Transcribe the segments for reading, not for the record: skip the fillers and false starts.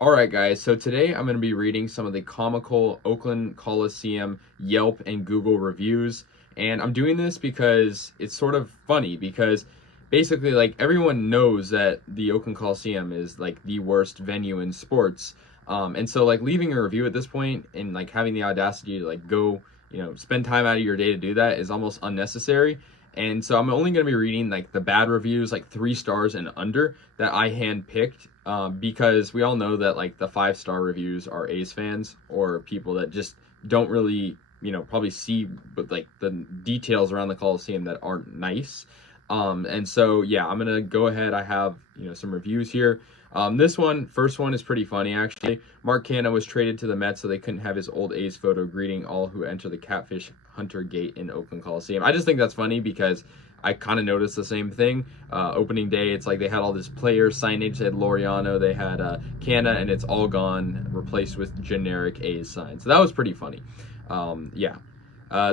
All right, guys, so today I'm going to be reading some of the Comical Oakland Coliseum Yelp and Google reviews. And I'm doing this because it's sort of funny because basically, like, everyone knows that the Oakland Coliseum is like the worst venue in sports. And so, like, leaving a review at this point and like having the audacity to like go, spend time out of your day to do that is almost unnecessary. And so I'm only going to be reading like the bad reviews, like 3 stars and under, that I handpicked, because we all know that like the 5-star reviews are A's fans or people that just don't really, probably see but like the details around the Coliseum that aren't nice. And so yeah, I'm gonna go ahead. I have some reviews here. This first one is pretty funny actually. Mark Canha was traded to the Mets so they couldn't have his old A's photo greeting all who enter the Catfish Hunter Gate in Oakland Coliseum. I just think that's funny because I kind of noticed the same thing. Opening day, it's like they had all this player signage. They had Laureano, they had Canha, and it's all gone, replaced with generic A's signs. So that was pretty funny. Yeah.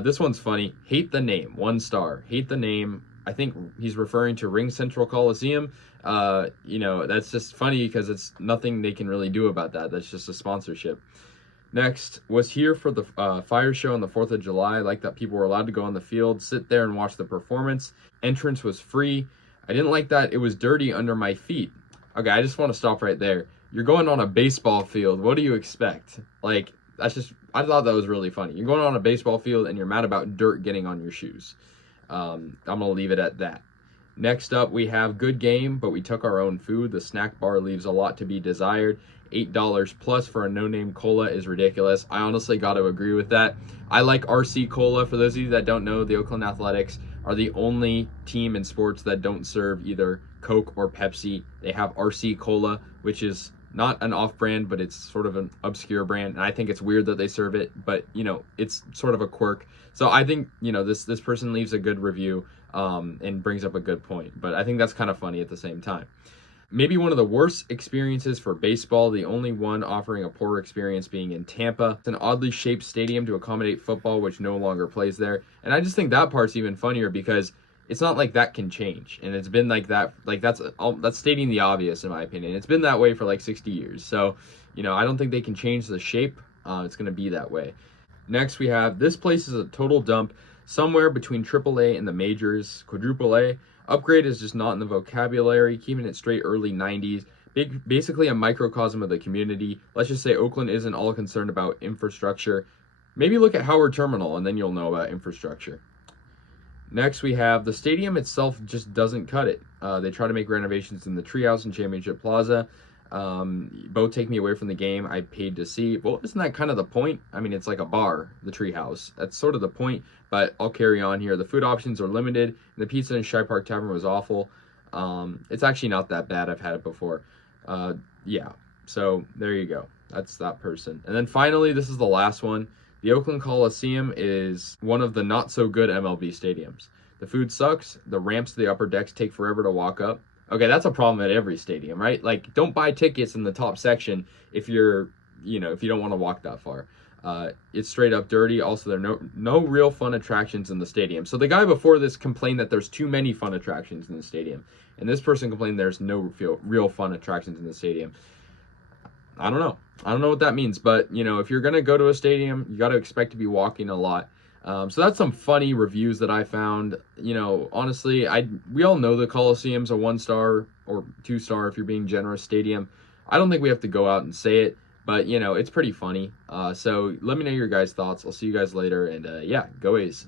This one's funny. Hate the name. 1 star. Hate the name. I think he's referring to Ring Central Coliseum. That's just funny because it's nothing they can really do about that. That's just a sponsorship. Next, was here for the fire show on the 4th of July. Like that people were allowed to go on the field, sit there and watch the performance. Entrance was free. I didn't like that it was dirty under my feet. Okay, I just want to stop right there. You're going on a baseball field. What do you expect? Like, I thought that was really funny. You're going on a baseball field and you're mad about dirt getting on your shoes. I'm going to leave it at that. Next up, we have good game, but we took our own food. The snack bar leaves a lot to be desired. $8 plus for a no-name cola is ridiculous. I honestly got to agree with that. I like RC Cola. For those of you that don't know, the Oakland Athletics are the only team in sports that don't serve either Coke or Pepsi. They have RC Cola, which is not an off-brand, but it's sort of an obscure brand. And I think it's weird that they serve it, but it's sort of a quirk. So I think this person leaves a good review and brings up a good point. But I think that's kind of funny at the same time. Maybe one of the worst experiences for baseball, the only one offering a poor experience being in Tampa. It's an oddly shaped stadium to accommodate football, which no longer plays there. And I just think that part's even funnier because it's not like that can change. And it's been like that, like that's stating the obvious in my opinion. It's been that way for like 60 years. So, I don't think they can change the shape. It's going to be that way. Next, we have this place is a total dump, somewhere between AAA and the majors, quadruple A. Upgrade is just not in the vocabulary, keeping it straight early 90s. Basically a microcosm of the community. Let's just say Oakland isn't all concerned about infrastructure. Maybe look at Howard Terminal and then you'll know about infrastructure. Next, we have the stadium itself just doesn't cut it. They try to make renovations in the Treehouse and Championship Plaza. Both take me away from the game I paid to see. Well, isn't that kind of the point? I mean, it's like a bar, the Treehouse. That's sort of the point, but I'll carry on here. The food options are limited. And the pizza in Shy Park Tavern was awful. It's actually not that bad. I've had it before. Yeah, so there you go. That's that person. And then finally, this is the last one. The Oakland Coliseum is one of the not so good MLB stadiums. The food sucks. The ramps to the upper decks take forever to walk up. Okay, that's a problem at every stadium, right? Like, don't buy tickets in the top section if you're, if you don't want to walk that far. It's straight up dirty. Also, there are no real fun attractions in the stadium. So the guy before this complained that there's too many fun attractions in the stadium. And this person complained there's no real fun attractions in the stadium. I don't know. I don't know what that means. But, if you're going to go to a stadium, you got to expect to be walking a lot. So that's some funny reviews that I found. Honestly, we all know the Coliseum's a 1-star or 2-star if you're being generous stadium. I don't think we have to go out and say it, but it's pretty funny. So let me know your guys' thoughts. I'll see you guys later, and yeah, go A's.